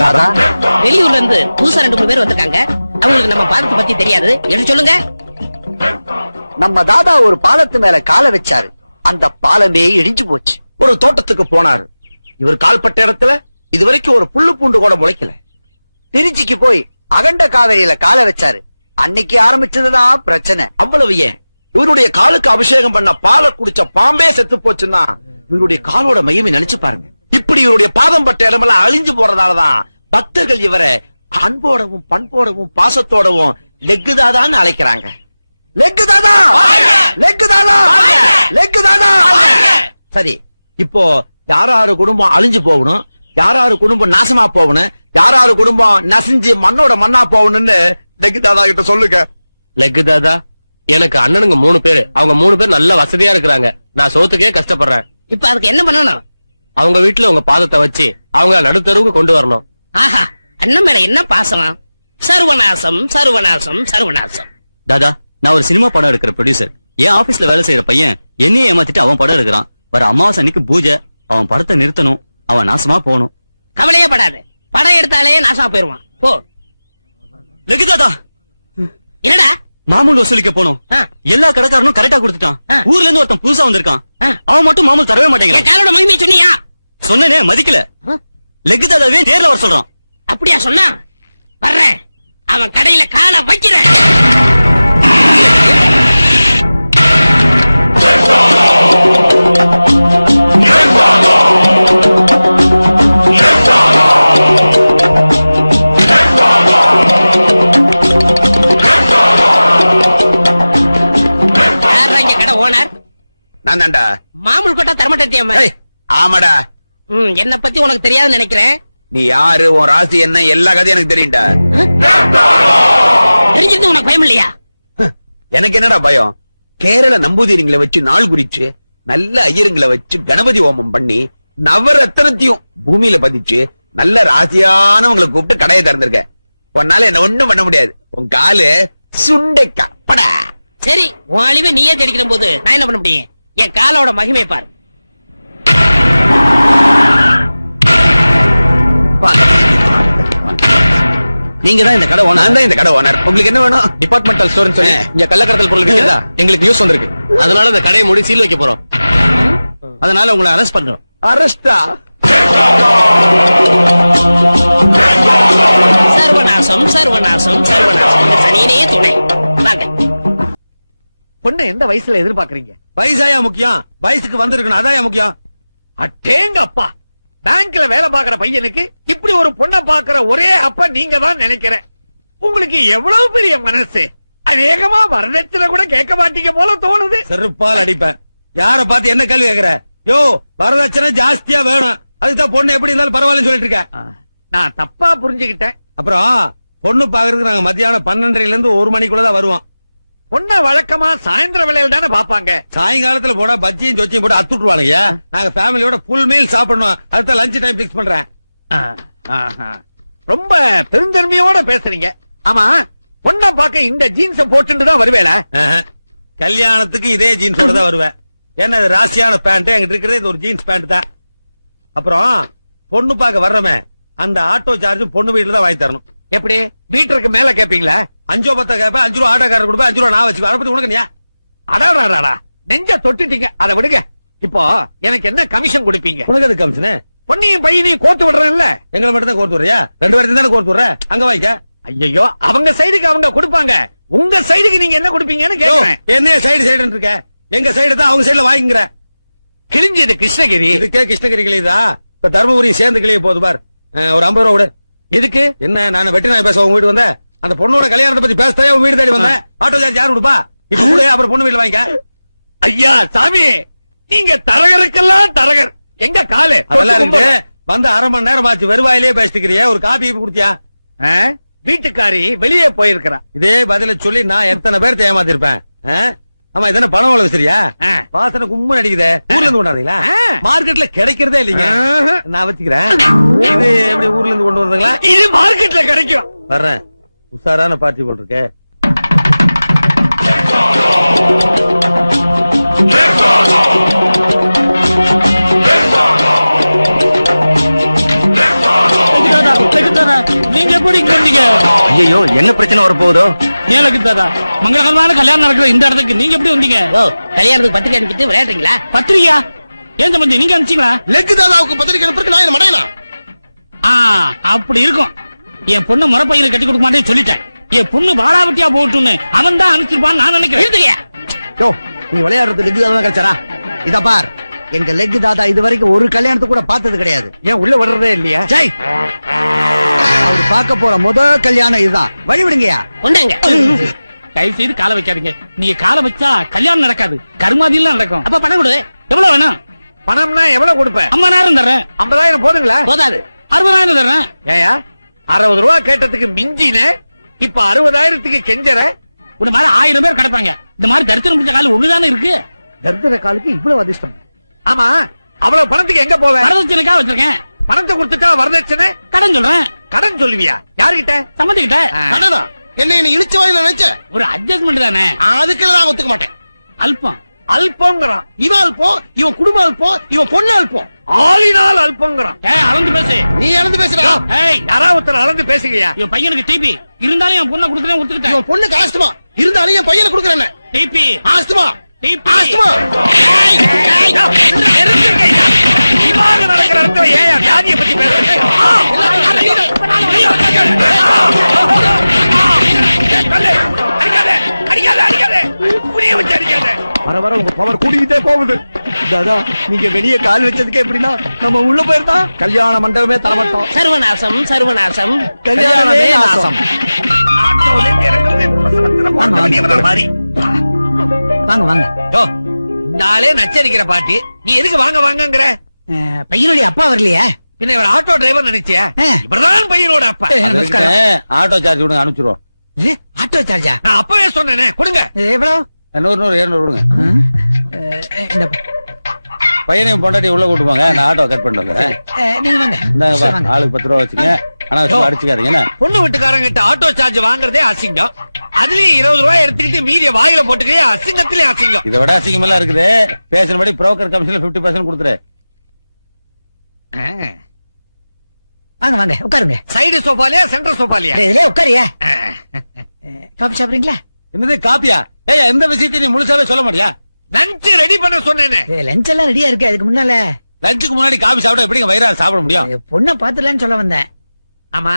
தாதா. வெளியூர்ல இருந்து புதுசா ரெண்டு மூணு பேர் வந்திருக்காங்க. அவங்களுக்கு நம்ம பாதத்தை பத்தி தெரியாது. எடுத்து சொல்லுங்க? நம்ம தாதா ஒரு பாலத்து மேல காலை வச்சாரு. அந்த பாலமே இடிஞ்சு போச்சு. ஒரு தோட்டத்துக்கு போனாரு. இவர் கால்பட்ட இடத்துல இதுவரைக்கும் ஒரு புல்லு பூண்டு கூட முளைக்கல. திருச்சிக்கு போய் அகண்ட காவிரியில காலை வச்சாரு. அன்னைக்கு ஆரம்பிச்சதுதான் பிரச்சனை. அவ்வளவு ஏன்? இவருடைய காலுக்கு அபிஷேகம் பண்ண பாலை குடிச்ச பாம்பே செத்து போச்சுன்னா இவருடைய காலோட மையமை நினைச்சு பாருங்க. இப்படி இவருடைய பாதம் பட்ட இடமெல்லாம் அழிஞ்சு போறதாலதான் பக்தர்கள் இவரை அன்போடவும் பண்போடவும் பாசத்தோடவும் லெக்குதாதான்னு அழைக்கிறாங்க. லெக்கு தாதா லெக்கு தாதா லெக்கு தாதா சரி இப்போ யாராரு குடும்பம் அழிஞ்சு போகணும் யாராரு குடும்பம் நாசமா போகணும் யாராரு குடும்பம் நசிஞ்சு மண்ணோட மண்ணா போகணும்னு லெக்குதாதா கிட்ட சொல்லுங்க. லெக்கு தாதா எனக்கு அண்ணனுங்க மூணு பேரு. அவங்க மூணு பேர் நல்ல வசதியா இருக்கிறாங்க. நான் சோத்துக்கே கஷ்டப்படுறேன். இப்ப அதுக்கு என்ன பண்ணணும்? அவங்க வீட்டுல உங்க பாதத்தை வச்சு அவங்க நடுத்தருவுக்கு கொண்டு வரணும். ஆஹா அண்ணன் மேல என்ன பாசம்? சர்வநாசம் சர்வநாசம் சர்வநாசம். தாதா நான் ஒரு சினிமா படம் எடுக்கிற ப்ரொடியூசர் என் ஆபீஸ்ல வேலை செய்யற பையன் என்னையே ஏமாத்திட்டு அவன் படம் எடுக்கிறான். வர அமாவாசை அன்னைக்கு பூஜை அவன் படத்தை நிறுத்தணும். அவன் நாசமா போகணும். கவலையே படாது. படம் எடுத்தாலே நாசமா போயிருவான். போ. லெகு தாதா. என்னடா? மாமூல் வசூலிக்க போனோம். எல்லா கடைக்காரனும் கரெக்டா கொடுத்துட்டான். ஊர்ல இருந்து ஒருத்தன் புதுசா வந்திருக்கான். அவன் மட்டும் மாமூல் தரவே மாட்டேங்கிறான். காலோட மகிமை சொன்னியா சொன்னனே மதிக்கல. ஆ? லெகு தாதாவே நேர்ல வர சொல்றான். அப்படியா சொன்னா? வர்றேன். அவன் கடையில காலை வைக்கிறேன். யார்ரா இங்க கடை ஓனர்? நான் தான்டா. மாமூல் கொட்டா தரமாட்டேன் ஆமாடா. என்ன பத்தி உனக்கு தெரியாதுன்னு நினைக்கிறேன். நீ யாரு உன் ராசி என்ன எல்லா கதையும் எனக்கு தெரியும்டா. தெரிஞ்சிருந்து உனக்கு பயம் இல்லையா? எனக்கு என்னடா பயம்? கேரள நம்பூதிரிங்களை வச்சு நாள் குறிச்சு நல்ல ஐயருங்களை வச்சு கணபதி ஹோமம் பண்ணி நவரத்தனத்தையும் பூமியில பதிச்சு நல்ல ராசியானவங்களை கூப்பிட்டு கடையை திறந்திருக்க. உன்னால என்ன ஒண்ணும் பண்ண முடியாது. உன் காலு சுண்டைக்கா. படா. சரி உன் அழிவை நீயே தேடிக்கிற போது நான் என்ன பண்ண முடியும்? என் காலோட மகிமை பாரு. நீங்க தான் இந்த கடை நான் தான் இந்த கடை ஓனர் உங்களுக்கு என்ன வேணும்? டிபார்ட்மெண்டல் ஸ்டோர்னு சொல்லி இங்க கள்ளக்கடத்தல் பொருள் எங்களுக்கு நியூஸ் வந்திருக்கு. அதனால இந்த கடையை மூடி சீல் வைக்க போறோம். அதனால உங்களை அரெஸ்ட் பண்றோம். அரஸ்டா சர்வநாசம் சர்வநாசம் சர்வநாசம். இந்த சனியனே துணை. வாங்க. பொண்ணு எந்த வயசுல எதிர்பார்க்கறீங்க? வயசாயா முக்கியம். வயசுக்கு வந்திருக்கணும். அதாயா முக்கியம். அட்டேங்க அப்பா பேங்க்ல வேலை பார்க்கிற பையனுக்கு இப்படி ஒரு பொண்ணை பார்க்கிற ஒரே அப்பா நீங்க தான் நினைக்கிறேன். உங்களுக்கு எவ்வளவு பெரிய மனசு? அநேகமா வரதட்சணை கூட கேட்க மாட்டீங்க போல தோணுது. செருப்பால் அடிப்பேன். யார பார்த்து என்ன கேள்வி கேக்குற யோ வரதட்சணை ஜாஸ்தியா வேணும். அதுதான் பொண்ணு எப்படி இருந்தாலும் பரவாயில்லன்னு சொல்லிட்டு இருக்க. நான் தப்பா புரிஞ்சுக்கிட்டேன். அப்புறம் பொண்ணு பாக்குறதுக்கு நாங்க மத்தியானம் பன்னெண்டரைல இருந்து ஒரு மணிக்குள்ளதான் வருவோம். பொண்ணை வழக்கமா சாயந்தர வேலையில தானே பாப்பாங்க சாயங்காலத்துல போனா பஜ்ஜியும் சொச்சியும் போட்டு அத்துட்டுருவானுங்க நாங்க ஃபேமிலியோட ஃபுல் மீல் சாப்பிடணும். அதுதான் லஞ்ச் டைம் பிக்ஸ் பண்றேன். ரொம்ப பெருந்தன்மையோட பேசுறீங்க. ஆமா பொண்ணை பார்க்க இந்த ஜீன்ஸ போட்டுட்டு தான் வருவேல. கல்யாணத்துக்கு இதே ஜீன்ஸோட தான் வருவேன். ஏன்னா இது ராசியான பேண்ட் எங்கிட்ட இருக்கிறது இது ஒரு ஜீன்ஸ் பேண்ட் தான். அப்புறம் பொண்ணு பார்க்க வர்றவன் அந்த ஆட்டோ சார்ஜும் பொண்ணு வீட்டுல தான் வாங்கி தரணும். எப்படி? மீட்டருக்கு மேல கேப்பீங்களா? அஞ்சோ பத்தா கேப்பேன் அஞ்சு ரூபா ஆட்டோக்காரர் கொடுப்பேன் அஞ்சு ரூபா நான் வச்சுக்கோ அதை பத்தி உனக்கு நீயா அடாடாடாடா நெஞ்ச தொட்டுட்டீங்க. அதை விடுங்க. இப்போ எனக்கு என்ன கமிஷன் கொடுப்பீங்க? உனக்கு அது கமிஷனு பொன்னியும் பையனையும் கோத்து விடுறேன்ல. எங்களை மட்டும் தான் கோர்த்து வர்றியா ரெண்டு பேர்த்தையும் தானே கோர்த்து வர்ற அங்க வாங்கிக்க ஐயோ அவங்க சைடுக்கு அவங்க கொடுப்பாங்க. உங்க சைடுக்கு நீங்க என்ன கொடுப்பீங்கன்னு கேக்குறேன். என்னைய சைடு சைடு இருக்க? எங்க சைடு தான் அவங்க சைடுல வாங்கிக்கிற கிழிஞ்சது கிருஷ்ணகிரி. இதுக்கே கிருஷ்ணகிரி கிளியுதா இப்ப தர்மபுரி சேர்ந்து கிளிய போகுது பார். ஒரு ஐம்பது ரூபா கொடு எதுக்கு? என்ன நான் வெட்டி நாய் பேச உங்க வீடு வந்தேன் அந்த பொண்ணோட கல்யாணத்தை பத்தி பேசவே உங்க வீடு தேடி வந்தேன் ஆட்டோ சார்ஜ் யாரு கொடுப்பா இப்ப கூட அப்புறம் பொண்ணு வீட்டுல வாங்கிக்க. ஐயா சாமி நீங்க தரகருக்கெல்லாம் தரகர். எங்க காலு? அதெல்லாம் இருக்கு. வந்து அரை மணி நேரம் ஆச்சு வெறுவாயிலே பேசிட்டுக்கிறியே ஒரு காபி குடுத்தியா? வீட்டுக்காரி வெளியே போயிருக்கிறா. இதே பதில சொல்லி நான் எத்தனை பேர் ஏமாத்திருப்பேன்? ஆமா இதென்ன பணம் வளவு சரியா. வாசனை கும்மு அடிக்குதே. ஊர்ல இருந்து கொண்டாந்தீங்களா. மார்க்கெட்ல கிடைக்கிறதே இல்லைங்க. நான் வச்சுக்கிறேன். இது எப்படி ஊர்ல இருந்து கொண்டு வந்தீங்களா இது மார்க்கெட்ல கிடைக்கும். வர்றேன். உஷாரான பார்ட்டி போல் இருக்கு. லெக்கு தாதா தாரா. நீங்க எப்படி இங்க வந்தீங்க ஐயோ என்ன பிரச்சனை வரப்போகுதோ? தாரா. மங்களகரமான கல்யாணம் நடக்கிற இந்த இடத்துக்கு? நீங்க எப்படி வந்தீங்க? ஓ கல்யாணத்துக்கு பத்திரிக்கை அனுப்பிட்டு விளையாடுறீங்களா? பத்திரிகையா ஏன் நீங்க அனுப்பிச்சீங்களா? லெக்கு தாதாவுக்கு பத்திரிக்கை அனுப்புறதுக்கு நான் என்ன மடையலாம் ஆ அப்படி இருக்கும். என் பொண்ணு முறை பையனை கட்டி கொடுக்க மாட்டேன்னு சொல்லிட்டேன். என் பொண்ணு வாழாவட்டியா போகட்டும்னு அவன் தான் அனுப்பிச்சிருப்பான்னு நான் நினைக்கிறேன். யோ நீ விளையாடுறது லெக் தாதா கிடைச்சாரா? இத பார். எங்க லெக் தாதா இது வரைக்கும் ஒரு கல்யாணத்தை கூட பார்த்தது கிடையாது. ஏன் உள்ள வர்றதே இல்லையா? ஜெய்! அவர் பார்க்க போற முத கல்யாணம் இதுதான். வழி விடுங்கயா கொண்டாங்க. தயவு செய்து காலை வைக்காதீங்க. நீங்க காலை வச்சா கல்யாணம் நடக்காது. கருமாதியெல்லாம் நடக்கும். அப்ப பணம் கொடு. எவ்வளவு வேணும்? பணம்னா எவ்வளவு கொடுப்ப ஐம்பதாயிரம் தர்றேன். ஐம்பதாயிரம் போதுங்களா? போதாது. அறுபதாயிரம் தர்றேன். ஏயா அறுபது ரூபா கேட்டதுக்கு மிஞ்சின இப்ப அறுபதாயிரத்துக்கு கெஞ்சற? ஒரு மாதிரி ஆயிரம் பேர் கிடப்பாங்க. இந்த மாதிரி தரித்திரம் பிடிச்ச காலம் ஒண்ணுதானே இருக்கு? தர்தர காலுக்கு இவ்வளவு அதிர்ஷ்டம். ஆமா அவ்வளவு பணத்துக்கு எங்க போவ வரதட்சணைக்காக வச்சிருக்கேன். பணத்தை கொடுத்துட்டா வரதட்சணை? கடன் சொல்றேன். கடன் சொல்லுவியா? யாருகிட்ட? சம்மந்திக்கிட்ட. கடனா என்ன என்ன இழிச்ச வாயில நினைச்ச? ஒரு அட்ஜஸ்ட்மெண்ட் தானே? அதுக்கெல்லாம் நான் ஒத்துக்க மாட்டேன். அல்பம். அல்பங்கிறான். இவன் அல்பம் இவன் குடும்பம் அல்பம் இவன் பொண்ணு அல்பம். ஆளினால் அல்பங்கிறான். ஏய் அளந்து பேசு. நீ இழந்து பேசுறா ஏய். யாராவது ஒருத்தர் அளந்து பேசுங்கய்யா என் பையனுக்கு டிபி இருந்தாலும் என் பொண்ணை கொடுத்துட்டேன் ஒத்துக்கிட்டேன். இவன் பொண்ணுக்கு ஆஸ்துமா. இருந்தாலும் என் பையனை கொடுக்குறேன் டிபி ஆஸ்துமா. நடக்கிற இடத்துல ஏன் பத்தி. வர வர உங்க பவர் கூடிக்கிட்டே போகுது தாதா நீங்க வெளியே கால் வச்சதுக்கு எப்படின்னா நம்ம உள்ள போயிருந்தா கல்யாண மண்டபமே தரமாட்டோம் சர்வநாசம் சர்வநாசம் கல்யாணமே நாசம் ஆட்டோல இறங்குறது மாதிரி. வாங்க வாங்க. யோ, இந்த ஆளே நச்சரிக்கிற பாட்டி. நீ எதுக்கு வாங்க வாங்கங்கிற? பையனுடைய அப்பா வரலையா? பின்ன இவர் ஆட்டோ டிரைவர் நினைச்சியா. இவர்தான் பையனோட அப்பா. ஆட்டோ சார்ஜ் கொடுங்க அனுப்பிச்சிருவோம். ஆட்டோ சார்ஜா நான் அப்பவே சொன்னேனே கொடுங்க. எவ்வளவு நூறு நூறு இருநூறு கொடுங்க. பையனையும் பொண்டாட்டி உள்ள கூட்டு போங்க. நான் ஆட்டோ கட் பண்ணிட்டு வந்துடுறேன். நீங்க வாங்க. இந்தாங்க. ஆளுக்கு பத்து ரூபா வச்சுங்க ஆனா. அடிச்சுக்காதீங்க. என்ன? பொண்ணு வீட்டுக்காரங்க கிட்ட ஆட்டோ சார்ஜ் வாங்குறதே அசிங்கம். அதுலயும் இருபது ரூபாய் எடுத்துக்கிட்டு மீதிய வாயில போட்டுக்கே அசிங்கத்திலே அசிங்கம். இதை விட அசிங்கமெல்லாம் இருக்குது. பேசினபடி புரோக்கர் கமிஷன்ல பிப்டி பர்சன்ட் கொடுத்துரு. வாங்க வாங்க உட்காருங்க. சைடு சோஃபாலியா சென்டர் சோஃபாலியா இதுல உட்காரியா. காபி சாப்பிடுறீங்களா என்னது காப்பியா? ஏய் எந்த விஷயத்தையும் நீ முழுசாவே சொல்ல மாட்டியா? லஞ்ச் ரெடி பண்ண சொன்னேனே. லஞ்ச் எல்லாம் ரெடியா இருக்கு அதுக்கு முன்னால. லஞ்சுக்கு முன்னாடி காபி சாப்பிட்டா எப்படிங்க வயிறார சாப்பிட முடியும்? பொண்ணை பாத்துலான்னு சொல்ல வந்தேன். ஆமா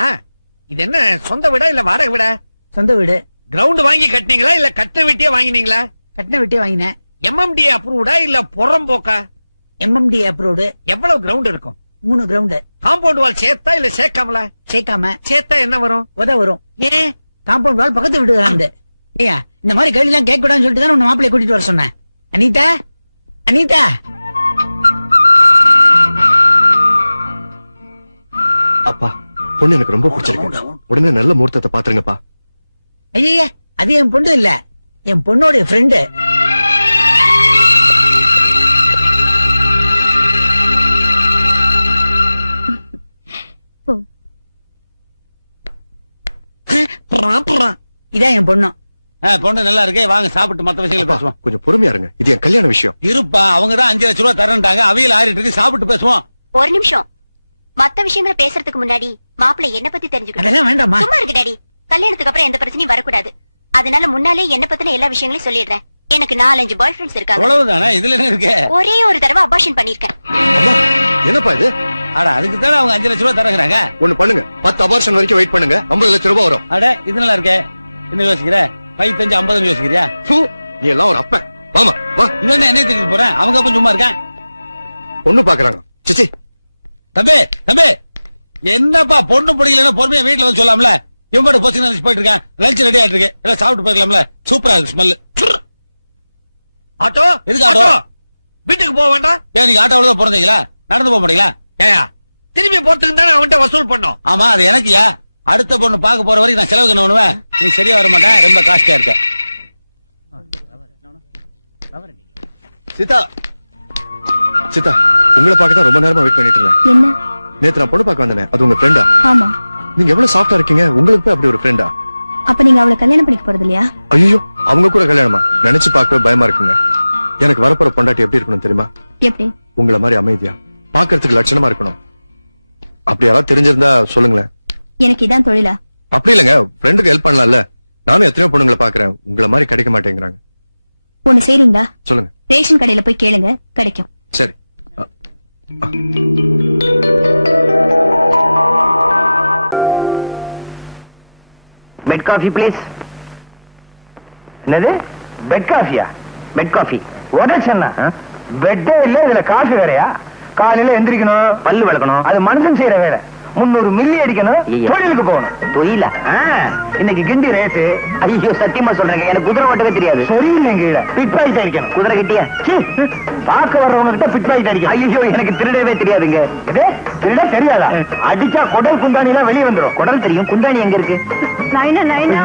இது என்ன சொந்த வீடா இல்ல வாடகை வீடா? சொந்த வீடு. கிரவுண்ட் வாங்கி கட்டினீங்களா இல்ல கட்ட வீட்டியே வாங்கினீங்களா? கட்டின வீட்டே வாங்கினேன். எம்எம்டி அப்ரூவ்டா இல்ல புறம்போக்கா எம்எம்டி அப்ரூவ்டு எவ்வளவு கிரவுண்ட் இருக்கும்? மூணு கிரவுண்டு காம்பவுண்ட் வால் சேர்த்தா இல்ல சேர்க்காமலா? சேர்க்காம. சேர்த்தா என்ன வரும்? உத வரும். ஏன்? காம்பவுண்ட் வால் பக்கத்து வீட்டுக்கு ஏயா இந்த மாதிரி கேள்வி எல்லாம் கேட்க கூடாதுன்னு சொல்லிட்டு தான் உன்னை மாப்பிள்ளை கூட்டிட்டு வர சொன்னேன். அனிதா? அனிதா? அப்பா பொண்ணு எனக்கு ரொம்ப பிடிச்சிருக்கு. உடனே நல்ல முகூர்த்தத்தை பாத்துருங்கப்பா. ஐயா அது என் பொண்ணு இல்ல. என் பொண்ணோட ஃப்ரெண்டு இதான் என் பொண்ணு. பொண்ணு நல்லா இருக்கே வாங்க சாப்பிட்டு மத்த விஷயங்களை பேசுவோம். கொஞ்சம் பொறுமையா இருங்க. இது என் கல்யாண விஷயம். இருப்பா அவங்க தான் அஞ்சு லட்சம் ரூபாய் தரேன்ட்டாங்க அவையில் ஆறிட்டு இருக்கு சாப்பிட்டு பேசுவோம். ஒரு நிமிஷம். மத்த விஷயங்களை பேசுறதுக்கு முன்னாடி மாப்பிள்ளை என்ன பத்தி தெரிஞ்சுக்கணும். வேண்டாமா சும்மா இருக்கு டாடி. கல்யாணத்துக்கு அப்புறம் எந்த பிரச்சனையும் வரக்கூடாது. அதனால முன்னாலே என்ன பத்தின எல்லா விஷயங்களையும் சொல்லிடுறேன். எனக்கு நாலஞ்சு பாய் ஃப்ரெண்ட்ஸ் இருக்காங்க. அவ்வளவுதானே இதுல என்ன இருக்கு? ஒரே ஒரு தடவை அபார்ஷன் பண்ணிருக்கேன் என்னப்பா இது? அட அதுக்கு தானே அவங்க அஞ்சு லட்சம் ரூபாய் தரங்குறாங்க ஒண்ணு பண்ணுங்க. பத்து அபார்ஷன் வரைக்கும் வெயிட் பண்ணுங்க. 50 லட்சம் ரூபாய் வரும். அட இது நல்லா இருக்கே. என்ன யோசிக்கிற? பைத்தஞ்சு ஐம்பது யோசிக்கிறியா? நீ எல்லாம் ஒரு அப்பன். வாமா. வா. இவன் என்ன திட்டிட்டு போறேன் அவங்க அப்ப சும்மா இருக்கேன் பொண்ணு பாக்குறாங்க. சிச்சி. தம்பி தம்பி. என்னப்பா பொண்ணு பிடிக்கலன்னா பொறுமையா வீட்டுல வந்து சொல்லாம்ல? இவன் பாட்டு நினைச்சு போயிட்டு இருக்கேன். லஞ்ச் ரெடி ஆயிட்டு இருக்கு. எல்லாம் சாப்பிட்டு போயிடலாம்ல? சூப்பரா இருக்கு ஸ்மெல் ஆட்டோ? எதுக்கு ஆட்டோ? வீட்டுக்கு போக வேண்டாம். ஏன் நீங்க ஆட்டோவில் தான் பிறந்தீங்களா நடந்து போக மாட்டீங்களா? ஏயா திரும்பி போறதுக்கு தானே அவன்கிட்ட வசூல் பண்ணோம். ஆமா அது எனக்குயா? அடுத்த பொண்ணு பார்க்க போற வரைக்கும் நான் செலவுக்கு என்ன பண்ணுவேன். நீ சரியா வர மாட்டேன் ரொம்ப காஸ்ட்லியா இருக்க. சீதா. சீதா உங்களை பார்க்க தான் ரொம்ப நேரமா வெயிட் பண்ணிட்டு இருந்தேன். என்ன? நேத்து நான் பொண்ணு பார்க்க வந்தேனே அது உங்க ஃப்ரெண்டா ஆமா. நீங்க எவ்வளவு சாஃப்டா இருக்கீங்க? உங்களுக்கு போய் அப்படி ஒரு ஃப்ரெண்டா அப்ப நீங்க அவளை கல்யாணம் பண்ணிக்க போறது இல்லையா? ஐயோ அவங்க கூட கல்யாணமா? நினைச்சு பார்க்கவே பயமா இருக்குங்க. எனக்கு வரப்போற பொண்டாட்டி எப்படி இருக்கணும் தெரியுமா? எப்படி? உங்களை மாதிரி அமைதியா. பார்க்கிறதுக்கு லட்சணமா இருக்கணும். அப்படி யாராவது தெரிஞ்சிருந்தா சொல்லுங்களேன். எனக்கு இதான் தொழிலா? அப்படி இல்லைங்க. ஃப்ரெண்டுக்கு ஹெல்ப் பண்ணலாம்ல. நானும் எத்தனையோ பொண்ணுங்களை பாக்குறேன் உங்களை மாதிரி கிடைக்க மாட்டேங்கிறாங்க ஒண்ணு செய்றீங்களா? சொல்லுங்க. ரேஷன் கடையில போய் கேளுங்க. கிடைக்கும். சரி. பெட் காஃபி ப்ளீஸ் என்னது? பெட் காஃபியா பெட் காஃபி உடச்சண்ணா பெட்டே இல்ல இதுல காஃபி வேறையா? காலையில எந்திரிக்கணும். பல்லு விளக்கணும். அது மனுஷன் செய்யற வேலை. முன்னூறு மில்லி அடிக்கணும் தொழிலுக்கு போகணும். தொழில? இன்னைக்கு கிண்டி ரேட்டு. ஐயோ சத்தியமா சொல்றேங்க. எனக்கு குதிரை ஓட்டவே தெரியாது. சரியில்லை கீழே. பிட் பாக்கெட் அடிக்கணும். குதிரை கிட்டியா? பார்க்க வர்றவங்க கிட்ட பிட் பாக்கெட் அடிக்கணும். ஐயோ எனக்கு திருடவே தெரியாதுங்க. இது திருட தெரியாதா? அடிச்சா குடல் குந்தாணி எல்லாம் வெளியே வந்துரும். குடல் தெரியும். குந்தாணி எங்க இருக்கு? நைனா நைனா.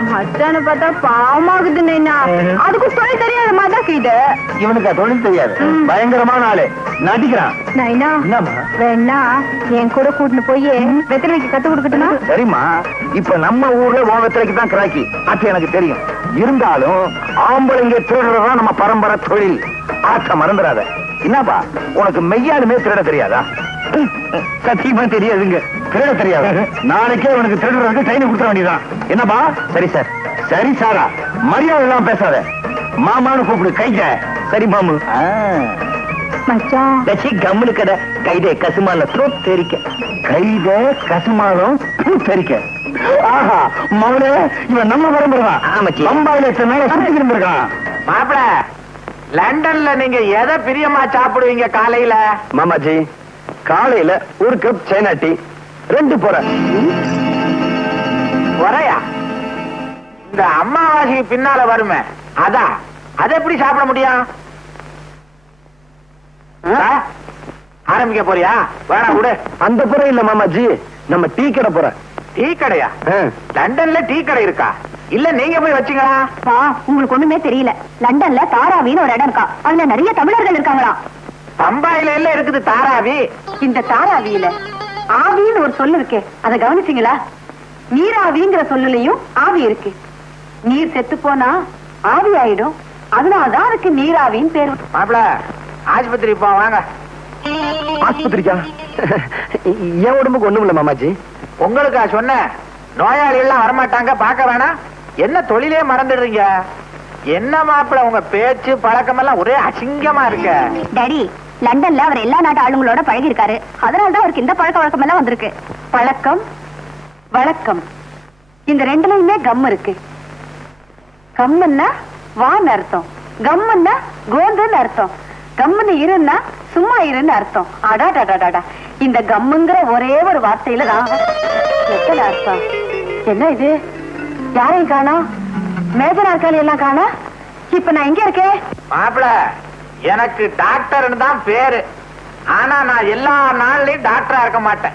மச்சான பார்த்தா பாவமாகுது நைனா. அதுக்கு சொல்லி தெரியாத மாதிரி இது இவனுக்கு தொழில் தெரியாது. பயங்கரமான ஆளு. நடிக்கிறான். நைனா வேணா என் கூட கூட்டிட்டு போய் வெத்தலைக்கு கத்து கொடுக்கட்டுமா? சரிம்மா. இப்ப நம்ம ஊர்ல ஓவத்திரைக்கு தான் கிராக்கி. அது எனக்கு தெரியும். இருந்தாலும் ஆம்பளைங்க திருடுறதுதான் நம்ம பரம்பரை தொழில். ஆத்த மறந்துடாத. என்னப்பா? உனக்கு மெய்யாலுமே திருட தெரியாதா? சத்தியமா தெரியாதுங்க. திருட தெரியாது. நாளைக்கே உனக்கு திருடுறதுக்கு ட்ரைனிங் கொடுத்துட வேண்டியதான் என்னப்பா? சரி சார். சரி சாரா. மரியாதை எல்லாம் பேசாத. மாமான்னு கூப்பிடு கைத. சரி மாமு. கம்முனு கடை கைதே கசுமால தெரிக்க கைதே கசுமாலம் தெரிக்க ஆஹா மவனே இவன் நம்ம பரம்பரை தான் பம்பாயில எத்தனை நாளா சுத்தி இருந்திருக்கான்? மாப்பிள லண்டன்ல நீங்க எதை பிரியமா சாப்பிடுவீங்க காலையில? மாமாஜி காலையில ஒரு கப் சைனா டீ ரெண்டு போற. வரையா இந்த அம்மாவாசைக்கு பின்னால வருமே. அதான் அதை எப்படி சாப்பிட முடியும்? ஆரம்பிக்க போறியா? வேணா விடு. அந்த புறம் இல்ல மாமாஜி நம்ம டீ கடை போற. டீ கடையா? லண்டன்ல டீ கடை இருக்கா? இல்ல நீங்க போய் வச்சீங்களா? உங்களுக்கு ஒண்ணுமே தெரியல. லண்டன்ல தாராவின்னு ஒரு இடம் இருக்கா. அதுல நிறைய தமிழர்கள் இருக்காங்களாம். பம்பாயில எல்லாம் இருக்குது தாராவி. இந்த தாராவியில ஆவின்னு ஒரு சொல்லு இருக்கு. அதை கவனிச்சீங்களா? நீராவிங்கிற சொல்லுலயும் ஆவி இருக்கு. நீர் செத்து போனா ஆவி ஆயிடும். அதனாலதான் அதுக்கு நீராவின்னு பேர். மாப்பிள ஆஸ்பத்திரி போ வாங்க. ஆஸ்பத்திரிக்கா? என் உடம்புக்கு ஒண்ணும் இல்ல மாமாஜி. உங்களுக்கா சொன்னேன் நோயாளி எல்லாம் வரமாட்டாங்க பார்க்க வேணாம். என்ன தொழிலே மறந்துடுறீங்க? என்ன மாப்பிள உங்க பேச்சு பழக்கம் எல்லாம் ஒரே அசிங்கமா இருக்க. டாடி லண்டன்ல அவர் எல்லா நாட்டு ஆளுங்களோட பழகி இருக்காரு அதனாலதான் அவருக்கு இந்த பழக்க வழக்கம் எல்லாம் வந்திருக்கு. பழக்கம் வழக்கம் இந்த ரெண்டுலயுமே கம் இருக்கு. கம்முன்னா வான்னு அர்த்தம். கம்முன்னா கோந்துன்னு அர்த்தம். கம்முன்னு இருன்னா சும்மா இருன்னு அர்த்தம். அடாடாடாடாடா இந்த கம்முங்கிற ஒரே ஒரு வார்த்தையில தான் எத்தனை அர்த்தம்? என்ன இது? யாரையும் காணா மேஜனா நாற்காலி எல்லாம் காணா இப்ப நான் எங்க இருக்கேன்? மாப்பிள்ள எனக்கு டாக்டர்னு தான் பேரு. ஆனா நான் எல்லா நாள்லயும் டாக்டரா இருக்க மாட்டேன்.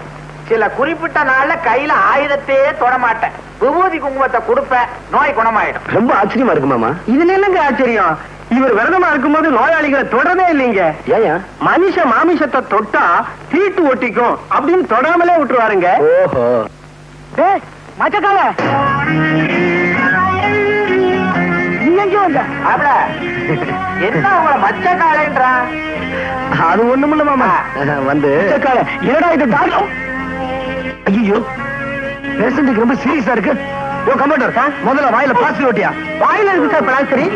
சில குறிப்பிட்ட நாள்ல கையில ஆயுதத்தையே தொட மாட்டேன். விபூதி குங்குமத்தை கொடுப்பேன் நோய் குணமாயிடும். ரொம்ப ஆச்சரியமா இருக்கு மாமா. இதுல என்னங்க ஆச்சரியம்? இவர் விரதமா இருக்கும்போது நோயாளிகளை தொடரவே இல்லைங்க. ஏன் மனுஷ மாமிசத்தை தொட்டா தீட்டு ஒட்டிக்கும் அப்படின்னு தொடாமலே விட்டுருவாருங்க. ஓஹோ. மச்சக்கால. மாப்பிள என்ன உங்களை மச்ச காலைன்றான் அது ஒண்ணுமில்ல மாமா. வந்து. என்னடா இது டாக்டர் ஐயோ பேஷண்ட்டுக்கு ரொம்ப சீரியஸா இருக்கு. யோ கமாண்டர் முதல்ல வாயில பாசி ஓட்டியா வாயில இருக்கு சார் பிளாஸ்டரி?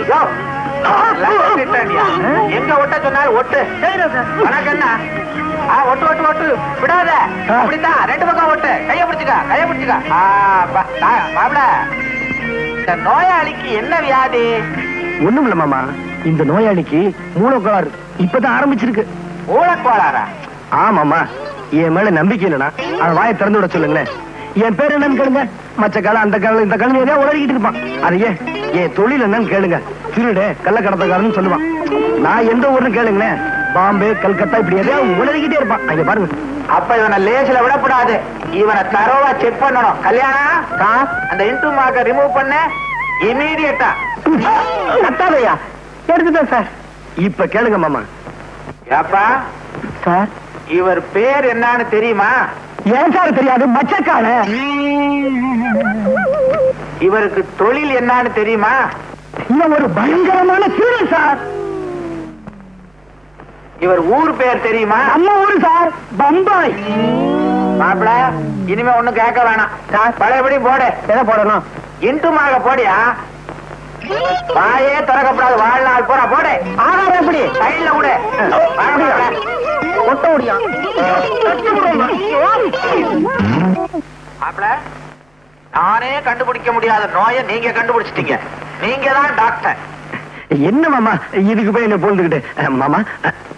எங்க ஒட்ட சொன்னாலும் ஒட்டு. ஆ, ஒட்டு ஒட்டு ஒட்டு. விடாத. அப்படித்தான் ரெண்டு பக்கம் ஒட்டு. கைய பிடிச்சுக்க கைய பிடிச்சுக்க. ஆ, பா- தா- மாப்பிள. இந்த நோயாளிக்கு என்ன வியாதி? ஒண்ணும் இல்ல மாமா. இந்த நோயாளிக்கு மூலக்கோளாறு இப்பதான் ஆரம்பிச்சிருக்கு. மூலக்கோளாரா ஆமாமா என் மேல நம்பிக்கை இல்லைனா அவன் வாயை திறந்து விட சொல்லுங்களேன். என் பேர் என்னன்னு கேளுங்க. மச்ச காலம் அந்த காலம் இந்த காலம் ஏதோ உலகிட்டு இருப்பான். அது ஏன்? என் தொழில் என்னன்னு கேளுங்க. திருடு கள்ள கடத்தக்காரன்னு சொல்லுவான். நான் எந்த ஊர்னு கேளுங்களேன். பாம்பே கல்கத்தா இப்படி எதையாவது உலகிட்டே இருப்பான். அங்க பாருங்க. அப்ப இவனை லேசில விடக்கூடாது. இவனை தரோவா செக் பண்ணணும். கல்யாணம் அந்த இன்டூ மார்க்க ரிமூவ் பண்ண. இமீடியட்டா கத்தாதையா? எடுத்துட்டேன் சார் இப்ப கேளுங்க மாமா. ஏப்பா? சார் இவர் பேர் என்னன்னு தெரியுமா? ஏன் சார் தெரியாது? மச்சக்கால இவருக்கு தொழில் என்னன்னு தெரியுமா? இவன் ஒரு பயங்கரமான திருடன் சார் இவர் ஊர் பேர் தெரியுமா? நம்ம ஊரு சார் பம்பாய். மாப்பிள இனிமே ஒண்ணும் கேட்க வேணாம். பழையபடி போடு. எதை போடணும்? இன்றுமாக போடியா? வாயே திறக்கப்படாது. வாழ்நாள் போடா போடு. ஆகாரம் எப்படி? கையில கூட கொட்ட முடியும் மாப்பிள நானே கண்டுபிடிக்க முடியாத நோயை நீங்க கண்டுபிடிச்சிட்டீங்க. நீங்க தான் டாக்டர். என்ன மாமா? இதுக்கு போய் என்ன பொழுதுகிட்டு மாமா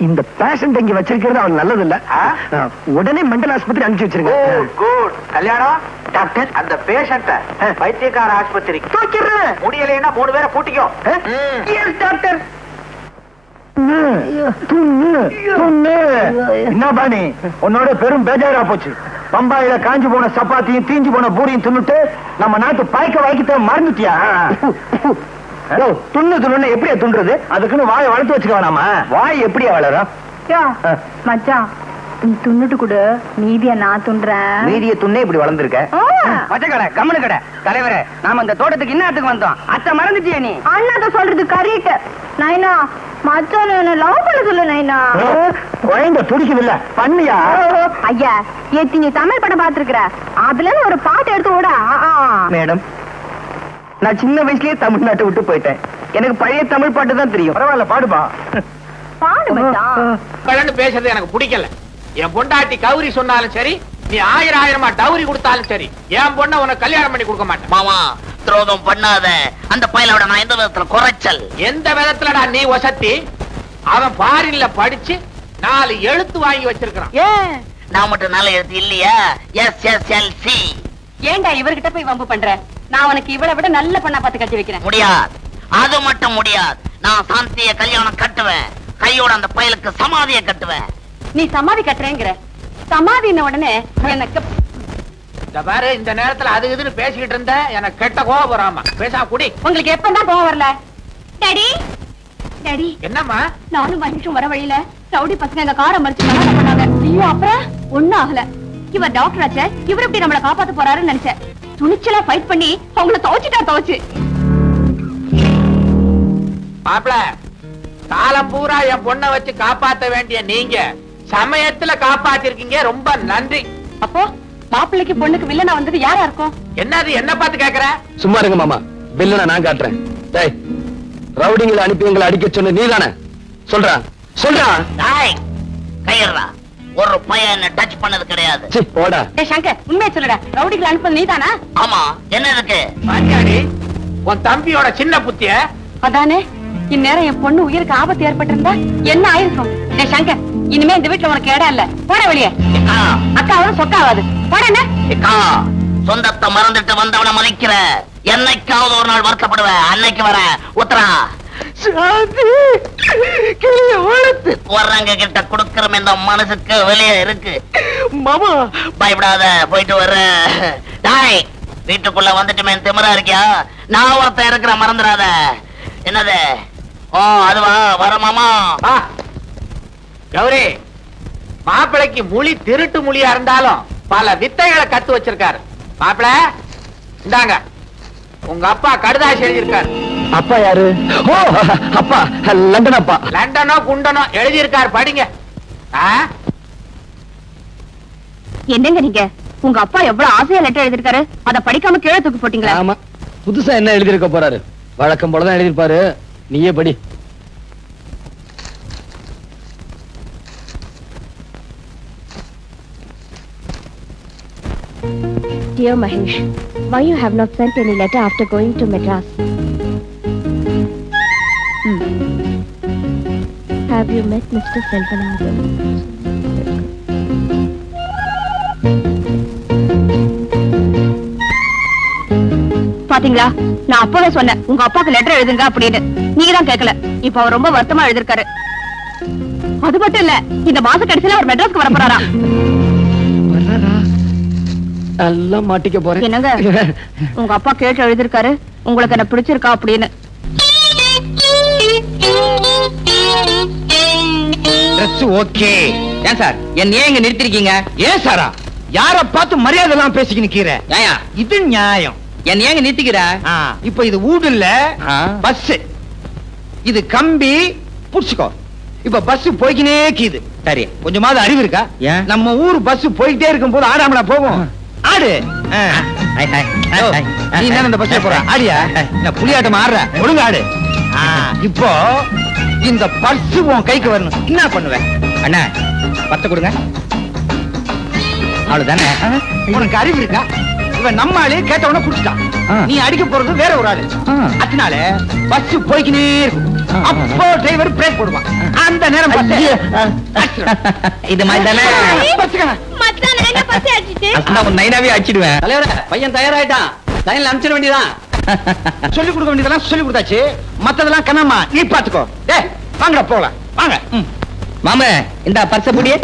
இந்த பேஷண்ட் இங்க வச்சிருக்கிறது அவன் நல்லது இல்ல? உடனே மெண்டல் ஆஸ்பத்திரி அனுப்பிச்சு வச்சிருங்க. குட் கல்யாணம்? டாக்டர்? அந்த பேஷண்ட பைத்தியக்கார ஆஸ்பத்திரி. தூக்கிடுறேன். முடியலைன்னா மூணு பேரை கூட்டிக்கோ டாக்டர் என்ன பாணி? உன்னோட பெரும் பேஜாரா போச்சு. பம்பாயில காஞ்சு போன சப்பாத்தியும் தீஞ்சு போன பூரியும் தின்னுட்டு நம்ம நாட்டு பாய்க்க வாய்க்கிட்ட மறந்துட்டியா? துண்ணு துண்ணு எப்படியா துண்டுறது அதுக்குன்னு வாயை வளர்த்து வச்சுக்க வேணாமா வாய் எப்படியா வளரும்? மச்சான் துண்ணுட்டு கொடு. மீதிய நான் துண்டுறேன் மீதிய துண்ணே இப்படி வளர்ந்துருக்க. மச்ச கடை கம்மனு கடை. தலைவரே நாம இந்த தோட்டத்துக்கு இன்னத்துக்கு வந்தோம். அத்தை மறந்துட்டியா நீ. அண்ணாத்த சொல்றது கரெக்ட். நைனா மச்சான் என்ன லவ் பண்ண சொல்லு நைனா. குழந்தை துடிக்குது இல்ல பண்ணியா ஐயா ஏத்தி நீ தமிழ் படம் பாத்துருக்கிற அதுல ஒரு பாட்டு எடுத்து விட மேடம் நான் சின்ன வயசுலயே தமிழ்நாட்டை விட்டு போயிட்டேன். எனக்கு பழைய தமிழ் பாட்டு தான் தெரியும். பரவாயில்ல பாடுபா பாடு பேசுறது எனக்கு பிடிக்கல. என் பொண்டாட்டி கௌரி சொன்னாலும் சரி நீ ஆயிரம் ஆயிரமா டவுரி கொடுத்தாலும் சரி என் பொண்ணை உனக்கு கல்யாணம் பண்ணி கொடுக்க மாட்டேன். மாமா துரோகம் பண்ணாத. அந்த பயலோட நான் எந்த விதத்துல குறைச்சல்? எந்த விதத்துலடா நீ வசத்தி? அவன் பாரின்ல படிச்சு நாலு எழுத்து வாங்கி வச்சிருக்கான் ஏன்? நான் மட்டும் நல்ல எழுத்து இல்லையா? எஸ் எஸ் எல் சி ஏன்டா இவர்கிட்ட போய் வம்பு பண்ற? நான் உனக்கு இவளை விட நல்ல பொண்ணா பார்த்து கட்டி வைக்கிறேன். முடியாது. அது மட்டும் முடியாது. நான் சாந்திய கல்யாணம் கட்டுவேன். கையோட அந்த பயலுக்கு சமாதியை கட்டுவேன். நீ சமாதி கட்டுறேங்கிற. சமாதின உடனே எனக்கு இந்த பாரு இந்த நேரத்துல அது இதுன்னு பேசிக்கிட்டு இருந்த எனக்கு கெட்ட கோபம் வராம. பேசாம குடி. உங்களுக்கு எப்பதான் போக வரல? டாடி. டாடி. என்னம்மா? நானும் மனுஷன் வர வழியில ரவுடி பசங்க எங்க காரை மறிச்சு பண்ணாங்க. ஐயோ அப்புறம் ஒண்ணும் ஆகல. இவர் டாக்டர் ஆச்சே. இவர் எப்படி நம்மள காப்பாத்த போறாருன்னு நினைச்சேன். துணிச்சலா ஃபைட் பண்ணி அவங்கள துவச்சிட்டா துவச்சு. மாப்பிள காலம் பூரா என் பொண்ணை வச்சு காப்பாத்த வேண்டிய நீங்க சமயத்துல காப்பாத்திருக்கீங்க ரொம்ப நன்றி. அப்போ மாப்பிள்ளைக்கு பொண்ணுக்கு வில்லனா வந்தது யாரா இருக்கும்? என்னது என்ன பார்த்து கேக்குற? சும்மா இருங்க மாமா பில்லுனா நான் காட்டுறேன். டேய் ரவுடிங்களை அனுப்பி எங்களை அடிக்க சொன்ன நீதானே? சொல்றா சொல்றா. டாய் கையறா ஒரு பையன் என்ன டச் பண்ணது கிடையாது. சி போடா. டேய் சங்கர் உண்மையை சொல்லுடா. ரவுடிகளை அனுப்புறது நீதானா? ஆமா என்ன இருக்கு? பாத்தியாடி உன் தம்பியோட சின்ன புத்திய? அதானே? இந்நேரம் என் பொண்ணு உயிருக்கு ஆபத்து ஏற்பட்டிருந்தா என்ன ஆயிருக்கும்? டேய் சங்கர் இனிமே இந்த வீட்டுல உனக்கு இடம் இல்ல. போட வெளியே. ஏக்கா, அக்காவும் சொக்காவாது. போட என்ன? சொந்தத்தை மறந்துட்டு வந்தவன மதிக்கிற என்னைக்காவது ஒரு நாள் வருத்தப்படுவேன். அன்னைக்கு வர உத்தரா. வர்றவங்க கிட்ட கொடுக்கற இந்த மனசுக்கு வெளியே இருக்கு. மாமா. பயப்படாத போயிட்டு வர்ற டாய் வீட்டுக்குள்ள வந்துட்டுமே திமிரா இருக்கியா? நான் ஒருத்தன் இருக்கிற மறந்துடாத. என்னது? ஓ அதுவா? வர மாமா. கௌரி மாப்பிளைக்கு முழி திருட்டு மொழியா இருந்தாலும் பல வித்தைகளை கத்து வச்சிருக்காரு. மாப்பிள இந்தாங்க. உங்க அப்பா கடுதாசி எழுதியிருக்காரு. அப்பா யாரு? ஓ அப்பா லண்டன் அப்பா லண்டனோ குண்டனோ எழுதியிருக்காரு படிங்க? என்னங்க நீங்க? உங்க அப்பா எவ்வளவு ஆசையா லெட்டர் எழுதிருக்காரு அத படிக்காம கீழே தூக்கி போட்டீங்களா. ஆமா. புதுசா என்ன எழுதியிருக்க போறாரு? வழக்கம் போலதான் எழுதியிருப்பாரு. நீயே படி. Dear Mahesh, why you have not sent any letter after going to Madras? Hmm. Have you met Mr. Selvanathan? பாத்தீங்களா நான் அப்பவே சொன்னேன் உங்க அப்பாக்கு லெட்டர் எழுதுங்க அப்படின்னு நீங்க தான் கேட்கல இப்ப அவர் ரொம்ப வருத்தமா எழுதிருக்காரு அது மட்டும் இல்ல இந்த மாச கடைசியில அவர் மெட்ராஸ்க்கு வர போறாரா நல்லா மாட்டிக்க போறேன். என்னங்க? உங்க அப்பா கேட்டு எழுதிருக்காரு உங்களுக்கு என்ன பிடிச்சிருக்கா அப்படின்னு. ஓகே ஏன் சார்? என்ன ஏன் இங்க நிறுத்திருக்கீங்க? ஏன் சாரா? யார பார்த்து மரியாதை எல்லாம் பேசிக்க நிக்கிற இது நியாயம். என்ன ஏங்க நிறுத்திக்கிற? இப்ப இது வீடு இல்ல பஸ் இது கம்பி புடிச்சுக்கோ. இப்ப பஸ் போய்க்கினே கீது. சரி. கொஞ்சமாவது அறிவு இருக்கா? நம்ம ஊர் பஸ் போயிட்டே இருக்கும் போது ஆடாமலா போகும். ஆடு. நீ என்ன இந்த பஸ்ல போற? ஆடியா? நான் புலியாட்டம் ஆடுற? ஒழுங்கு ஆடு. இப்போ இந்த பர்ஸ் உன் கைக்கு வரணும். என்ன பண்ணுவேன் அண்ணா பத்த கொடுங்க. அவ்வளவுதானே? உனக்கு அறிவு இருக்கா? இவன் நம்ம ஆளு கேட்ட உடனே குடிச்சிட்டான். நீ அடிக்க போறது வேற ஒரு ஆளு. அதனால பஸ் போய்க்கினே இருக்கும். அப்போ டிரைவர் பிரேக் போடுவான். அந்த நேரம். இது மாதிரி தானே உன் நைனாவே அடிச்சிடுவேன். தலைவர பையன் தயாராயிட்டான். லைன்ல அனுப்பிச்சிட வேண்டியதான் சொல்லி கொடுக்க வேண்டியதெல்லாம் சொல்லி கொடுத்தாச்சு. மத்ததெல்லாம் கண்ணம்மா நீ பாத்துக்கோ டேய் வாங்கடா போகலாம். வாங்க. மாம இந்த பர்ச புடியே.